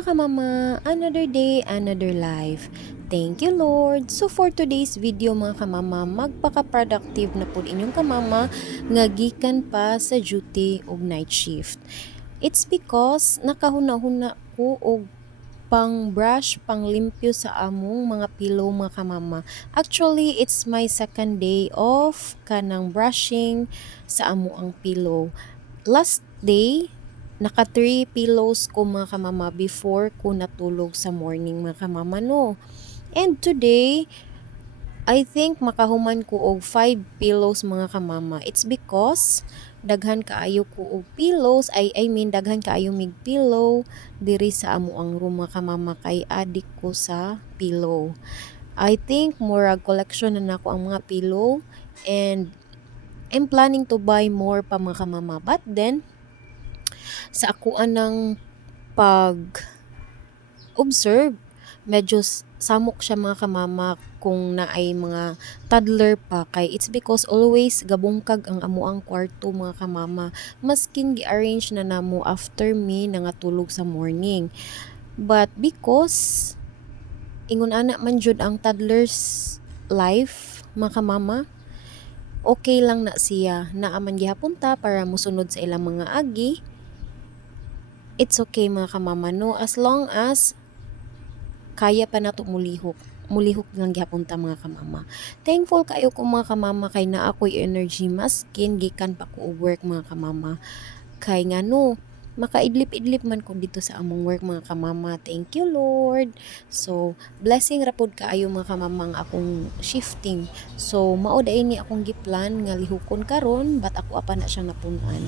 mga kamama, another day, another life. Thank you Lord. So for today's video mga kamama, magpaka-productive na po inyong kamama nga gikan pa sa duty og night shift. It's because nakahuna-huna ko og pang brush, pang limpyo sa among mga pillow mga kamama. Actually, it's my second day of kanang brushing sa amo ang pillow. Last day, naka 3 pillows ko mga kamama before ko natulog sa morning mga kamama no. And today, I think makahuman ko og 5 pillows mga kamama. It's because daghan kaayo ko og pillows, I mean daghan kaayo mig pillow diri sa amo ang room mga kamama kay adik ko sa pillow. I think murag collection na nako ang mga pillow and I'm planning to buy more pa mga kamama. But then sa ako anang pag-observe, medyo samok siya mga kamama kung naay mga toddler pa kay it's because always gabungkag ang amo ang kwarto mga kamama maskin gi-arrange na namo after me nangatulog sa morning. But because ingon ana man jud ang toddler's life mga kamama, okay lang na siya naaman gihapon ta para mosunod sa ilang mga agi. It's okay mga kamama no, as long as kaya pa nato mulihok lang gyapon ta mga kamama. Thankful kayo ko mga kamama kay naa ako'y energy maskin gikan pa ko og work mga kamama. Kay ngano makaidlip-idlip man ko dito sa among work mga kamama. Thank you Lord. So blessing ra pod kaayo mga kamama ang akong shifting. So mao da ini akong giplan nga lihokon karon but ako apa na siyang napun-an.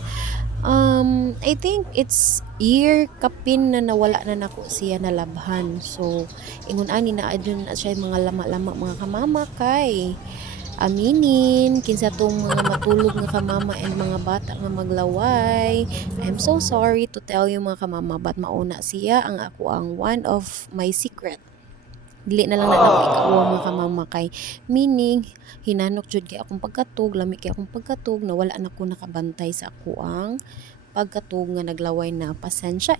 I think it's year kapin na nawala na nako siya nalabhan. So, ingon ani na adun na siya mga lama-lama mga kamama kay aminin kinsa tong mga matulog nga kamama and mga bata nga maglaway. I'm so sorry to tell you mga kamama but mauna siya ang ako ang one of my secret. Dili na lang na ako ikaw mga kamama kay meaning hinanok jud kay akong pagkatug lami kay akong pagkatug na wala na ko nakabantay sa ako ang pagkatug nga naglaway na pasensya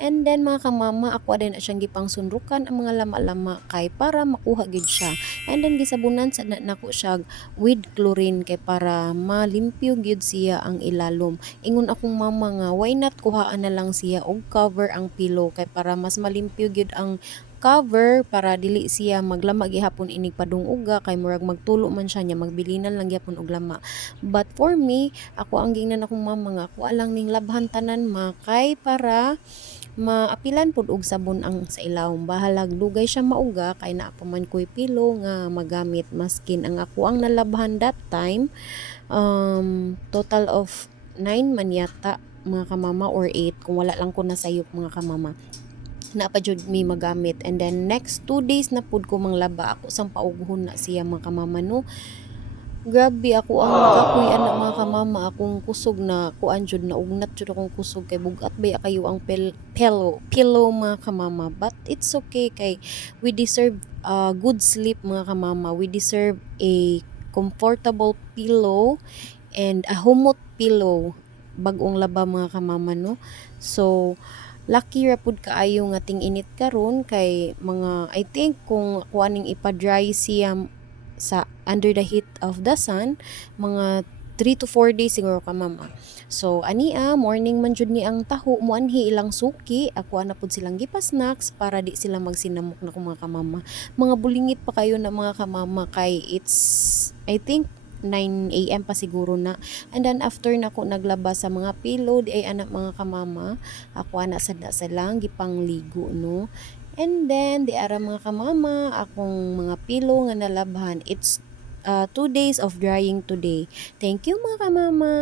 and then mga kamama ako din na siyang gipang sunrukan ang mga lama-lama kay para makuha gid siya and then gisabunan sa nako siya with chlorine kay para malimpyo gyud siya ang ilalom. Ingon akong mama nga why not kuhaan na lang siya og cover ang pillow kay para mas malimpyo gyud ang cover para dili siya maglama gihapon inig padung-uga kay murag magtulo man siya nya magbilinan lang gyapon og lama. But for me, ako ang gingnan akong mama nga ako alang ning labhan tanan kay para maapilan pud og sabon ang sa ilawom. Bahalag dugay siya mauga kay naa pa man ko'y pilo nga magamit maskin ang ako ang nalabhan that time total of 9 man yata mga kamama or 8 kung wala lang ko nasayop mga kamama na pa jud mi magamit and then next 2 days na pud ko manglaba ako sang paughon na siya mga kamama no. Grabe ako ang kapoy ana mga kamama akong kusog na kuan jud na ugnat jud akong kusog kay bugat ba kayo ang pillow mga kamama but it's okay kay we deserve good sleep mga kamama. We deserve a comfortable pillow and a humot pillow bag-ong laba mga kamama no. So lucky ra pud kaayo nga ting-init karon kay mga I think kung kuaning ipa-dry siya sa under the heat of the sun mga 3 to 4 days siguro ka mama. So ania morning man jud ni ang taho mo anhi ilang suki ako ana pud silang gipa-snacks para di sila magsinamok na ko mga kamama. Mga bulingit pa kayo na mga kamama kay it's I think 9 AM pa siguro na. And then after na ko naglaba sa mga pillow di ay anak mga kamama ako ana sada sa lang gipangligo no. And then di ara mga kamama akong mga pillow nga nalabhan it's 2 days of drying today. Thank you mga kamama.